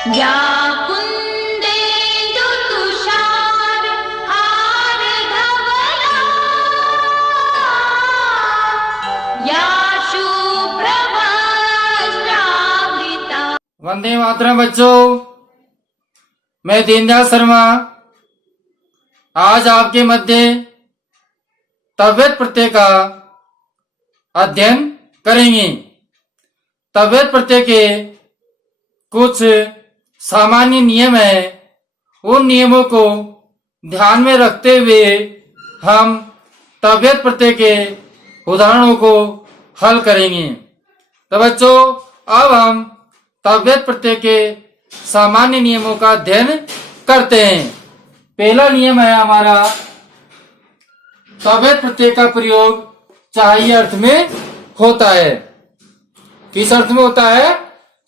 या कुन्देन्दु तुषार हारधवला या शुभ्रवस्त्रावृता। वंदे मातरम बच्चों, मैं दीनदयाल शर्मा आज आपके मध्य तव्यत प्रत्यय का अध्ययन करेंगे। तव्यत प्रत्यय के कुछ सामान्य नियम हैं, उन नियमों को ध्यान में रखते हुए हम तव्यत प्रत्यय के उदाहरणों को हल करेंगे। तो बच्चों, अब हम तव्यत प्रत्यय के सामान्य नियमों का अध्ययन करते हैं। पहला नियम है हमारा, तव्यत प्रत्यय का प्रयोग चाहिए अर्थ में होता है। किस अर्थ में होता है?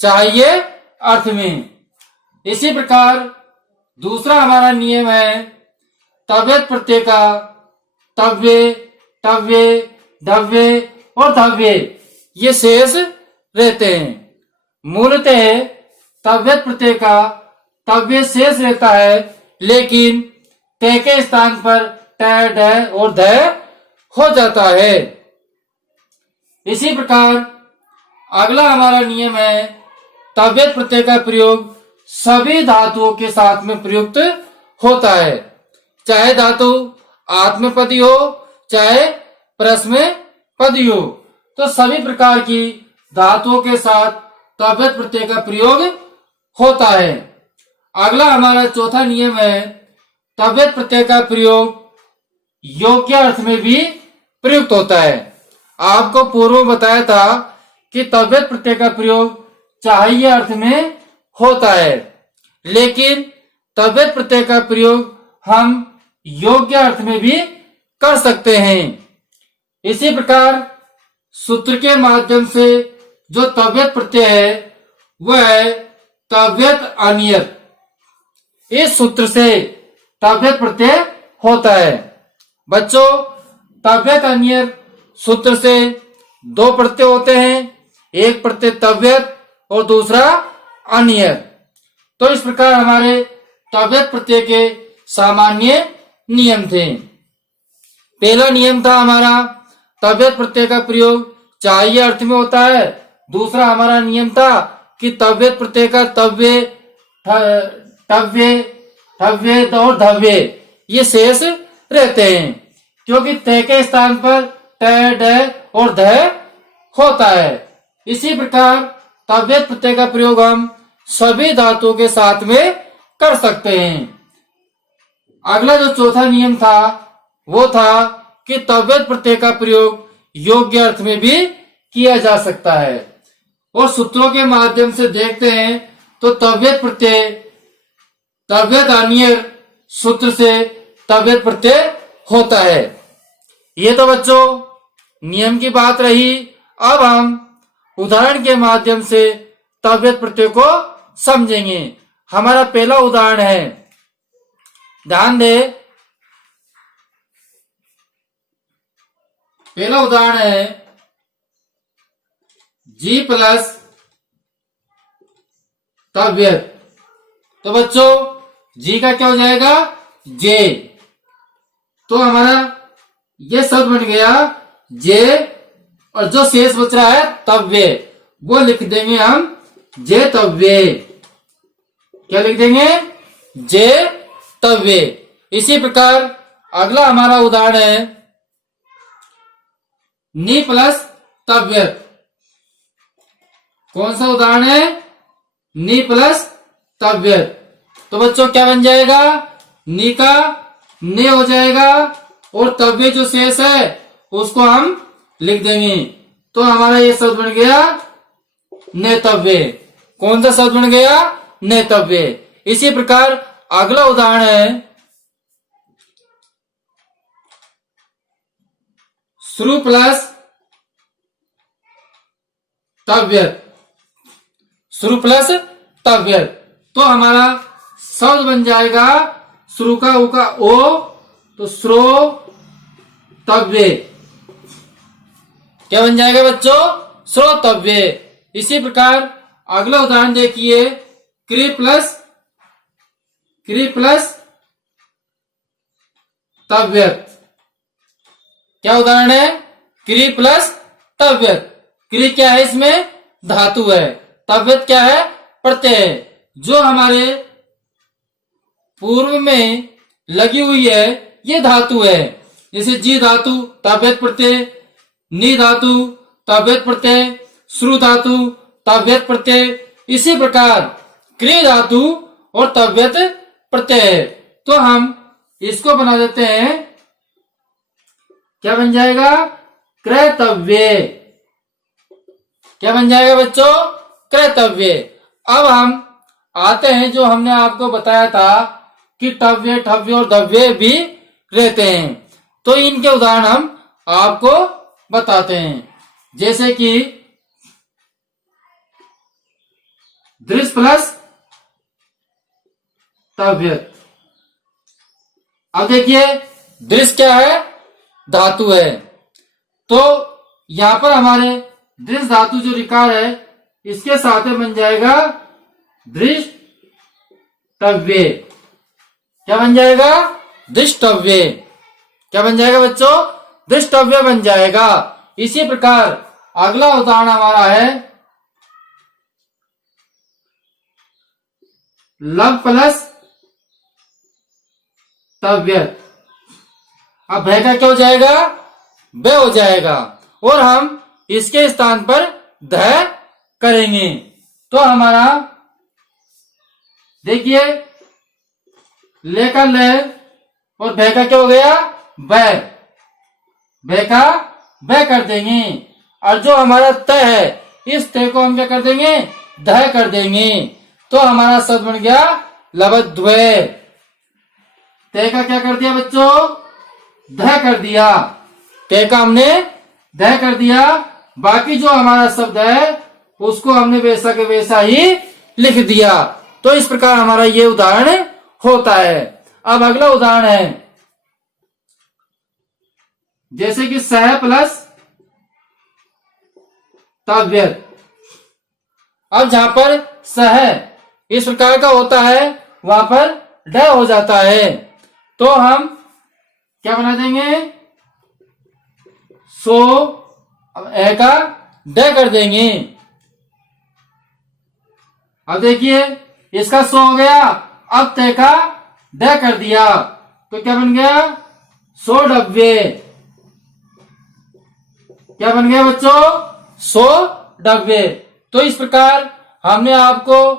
चाहिए अर्थ में। इसी प्रकार दूसरा हमारा नियम है, तव्यत प्रत्यय का तव्य, टव्य, ढव्य और धव्य ये शेष रहते हैं। मूलतः तव्यत प्रत्यय का तव्य शेष रहता है, लेकिन ते के स्थान पर ट, ड और ध हो जाता है। इसी प्रकार अगला हमारा नियम है, तव्यत प्रत्यय का प्रयोग सभी धातुओं के साथ में प्रयुक्त होता है। चाहे धातु आत्मपदी हो, चाहे परस्मैपदी हो, तो सभी प्रकार की धातुओं के साथ तव्यत प्रत्यय का प्रयोग होता है। अगला हमारा चौथा नियम है, तव्यत प्रत्यय का प्रयोग योग्य अर्थ में भी प्रयुक्त होता है। आपको पूर्व बताया था कि तव्यत प्रत्यय का प्रयोग चाहिए अर्थ में होता है, लेकिन तव्यत प्रत्यय का प्रयोग हम योग्य अर्थ में भी कर सकते हैं। इसी प्रकार सूत्र के माध्यम से जो तव्यत प्रत्यय है वह है तव्यत अनियत। इस सूत्र से तव्यत प्रत्यय होता है। बच्चों, तव्यत अनियत सूत्र से दो प्रत्यय होते हैं, एक प्रत्यय तव्यत और दूसरा अनियत। तो इस प्रकार हमारे तव्यत प्रत्यय के सामान्य नियम थे। पहला नियम था हमारा, तव्यत प्रत्यय का प्रयोग चाहिए अर्थ में होता है। दूसरा हमारा नियम था कि तव्यत प्रत्यय का तव्य, टव्य, ठव्य और धव्य ये शेष रहते हैं, क्योंकि ते के स्थान पर ट, ड और ध होता है। इसी प्रकार तव्यत प्रत्यय का प्रयोग हम सभी धातुओं के साथ में कर सकते हैं। अगला जो चौथा नियम था वो था कि तव्यत प्रत्यय का प्रयोग योग्य अर्थ में भी किया जा सकता है। और सूत्रों के माध्यम से देखते हैं तो तव्यत प्रत्यय तव्यत अनियत सूत्र से तव्यत प्रत्यय होता है। ये तो बच्चों नियम की बात रही। अब हम उदाहरण के माध्यम से तव्यत प्रत्यय को समझेंगे। हमारा पहला उदाहरण है, ध्यान दे, पहला उदाहरण है जी प्लस तव्यत। तो बच्चों जी का क्या हो जाएगा? जे। तो हमारा ये शब्द बन गया जे, और जो शेष बच रहा है तव्य, वो लिख देंगे हम जे तव्य। क्या लिख देंगे? जे तव्य। इसी प्रकार अगला हमारा उदाहरण है नी प्लस तव्यत। कौन सा उदाहरण है? नी प्लस तव्यत। तो बच्चों क्या बन जाएगा? नी का ने हो जाएगा और तव्य जो शेष है उसको हम लिख देंगे। तो हमारा ये शब्द बन गया नेतव्य। कौन सा शब्द बन गया? नेतव्य। इसी प्रकार अगला उदाहरण है श्रु प्लस तव्यत। श्रु प्लस तव्यत। तो हमारा शब्द बन जाएगा श्रु का उ का ओ, तो श्रो तव्य। क्या बन जाएगा बच्चों? श्रोतव्य। इसी प्रकार अगला उदाहरण देखिए, क्री प्लस तव्यत। क्या उदाहरण है? क्री प्लस तव्यत। क्री क्या है? इसमें धातु है। तव्यत क्या है? प्रत्यय है। जो हमारे पूर्व में लगी हुई है ये धातु है। जैसे जी धातु तव्यत प्रत्यय, नी धातु तव्यत प्रत्यय, श्रु धातु तव्यत प्रत्यय। इसी प्रकार क्री धातु और तव्यत प्रत्यय। तो हम इसको बना देते हैं, क्या बन जाएगा? क्रतव्य। क्या बन जाएगा बच्चों? क्रतव्य। अब हम आते हैं जो हमने आपको बताया था कि टव्य, ठव्य और दव्य भी रहते हैं। तो इनके उदाहरण हम आपको बताते हैं। जैसे कि दृश्य प्लस तव्यत। अब देखिए दृश्य क्या है? धातु है। तो यहां पर हमारे दृश्य धातु जो रिकार है इसके साथ में बन जाएगा दृष्टव्य। क्या बन जाएगा? दृष्टव्य। क्या बन जाएगा बच्चों? दृष्टव्य बन जाएगा। इसी प्रकार अगला उदाहरण हमारा है लब प्लस तव्यत। अब भय का क्या हो जाएगा? ब हो जाएगा और हम इसके स्थान पर ध करेंगे। तो हमारा देखिए ले का ले और भय का क्या हो गया? ब। भय का ब कर देंगे और जो हमारा त है इस त को हम क्या कर देंगे? ध कर देंगे। तो हमारा शब्द बन गया लबद्वय। ते का क्या कर दिया बच्चों? ध कर दिया। ते का हमने ध कर दिया। बाकी जो हमारा शब्द है उसको हमने वैसा के वैसा ही लिख दिया। तो इस प्रकार हमारा ये उदाहरण होता है। अब अगला उदाहरण है जैसे कि सह प्लस तव्यत। अब जहां पर सह इस प्रकार का होता है वहां पर ड हो जाता है। तो हम क्या बना देंगे? सो अब ए का ड कर देंगे। अब देखिए इसका सो हो गया। अब ते का ड कर दिया तो क्या बन गया? सो डब्बे। क्या बन गया बच्चों? सो डब्बे। तो इस प्रकार हमने आपको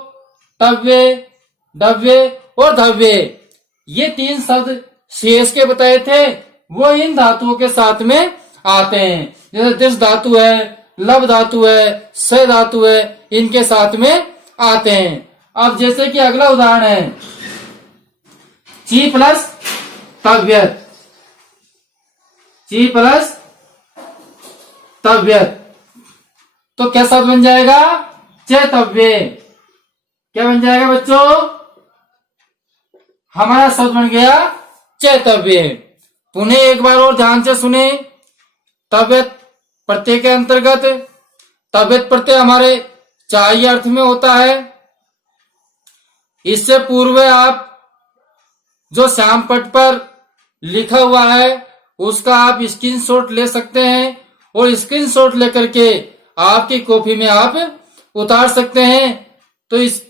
तव्य, डव्य और धव्य ये तीन शब्द शेष के बताए थे। वो इन धातुओं के साथ में आते हैं। जैसे दृश्य धातु है, लब धातु है, स धातु है, इनके साथ में आते हैं। अब जैसे कि अगला उदाहरण है ची प्लस तव्यत। ची प्लस तव्यत। तो क्या शब्द बन जाएगा? चेतव्य। क्या बन जाएगा बच्चों? हमारा शब्द बन गया चेतव्य। पुनः एक बार और ध्यान से सुने। तव्यत प्रत्यय के अंतर्गत तव्यत प्रत्यय हमारे चाहिए अर्थ में होता है। इससे पूर्व आप जो श्याम पट पर लिखा हुआ है उसका आप स्क्रीनशॉट ले सकते हैं और स्क्रीनशॉट लेकर के आपकी कॉपी में आप उतार सकते हैं। तो इस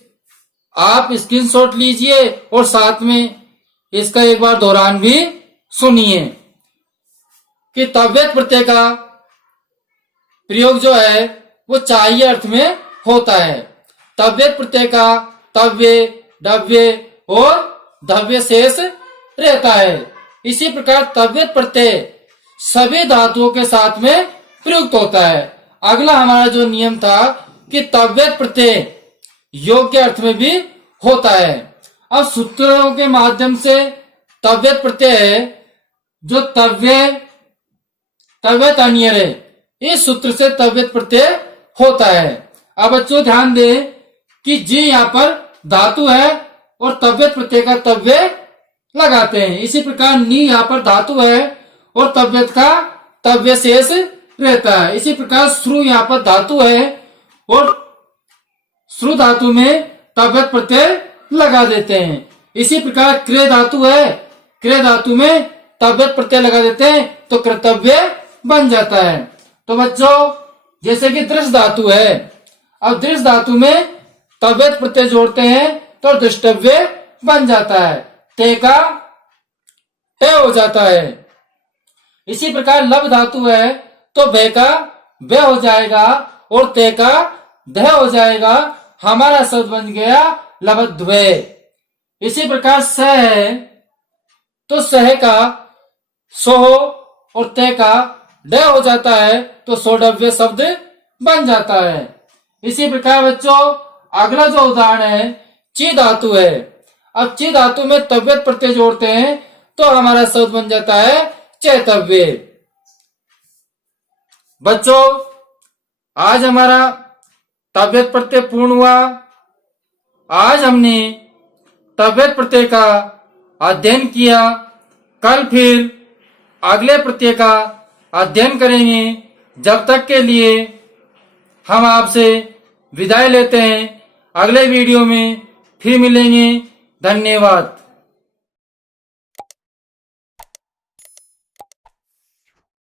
आप स्क्रीनशॉट लीजिए और साथ में इसका एक बार दोहरान भी सुनिए कि तव्यत प्रत्यय का प्रयोग जो है वो चाहिए अर्थ में होता है। तव्यत प्रत्यय का तव्य, डव्य और धव्य शेष रहता है। इसी प्रकार तव्यत प्रत्यय सभी धातुओं के साथ में प्रयुक्त होता है। अगला हमारा जो नियम था कि तव्यत प्रत्यय योग्य अर्थ में भी होता है। अब सूत्रों के माध्यम से तव्यत प्रत्यय है जो तव्यत अन्य है, इस सूत्र से तव्यत प्रत्यय होता है। अब बच्चों ध्यान दें कि जी यहाँ पर धातु है और तव्यत प्रत्यय का तव्य लगाते हैं। इसी प्रकार नी यहाँ पर धातु है और तव्यत का तव्य शेष रहता है। इसी प्रकार श्रु यहाँ पर धातु है और श्रु धातु में तव्यत प्रत्यय लगा देते हैं। इसी प्रकार क्रिय धातु है, क्रिय धातु में तव्यत प्रत्यय लगा देते हैं तो कर्तव्य बन जाता है। तो बच्चों जैसे कि दृश्य धातु है, अब दृश्य धातु में तव्यत प्रत्यय जोड़ते हैं तो दृष्टव्य बन जाता है, ते का टे हो जाता है। इसी प्रकार लब धातु है तो बे का बे हो जाएगा और ते का ध हो जाएगा, हमारा शब्द बन गया लबद्वे। इसी प्रकार स है तो सह का सो और ते का ड हो जाता है तो सोडव्य शब्द बन जाता है। इसी प्रकार बच्चों अगला जो उदाहरण है ची धातु है। अब ची धातु में तव्यत प्रत्यय जोड़ते हैं तो हमारा शब्द बन जाता है चैतव्य। बच्चों आज हमारा तव्यत प्रत्यय पूर्ण हुआ। आज हमने तव्यत प्रत्यय का अध्ययन किया। कल फिर अगले प्रत्यय का अध्ययन करेंगे। जब तक के लिए हम आपसे विदाई लेते हैं। अगले वीडियो में फिर मिलेंगे। धन्यवाद।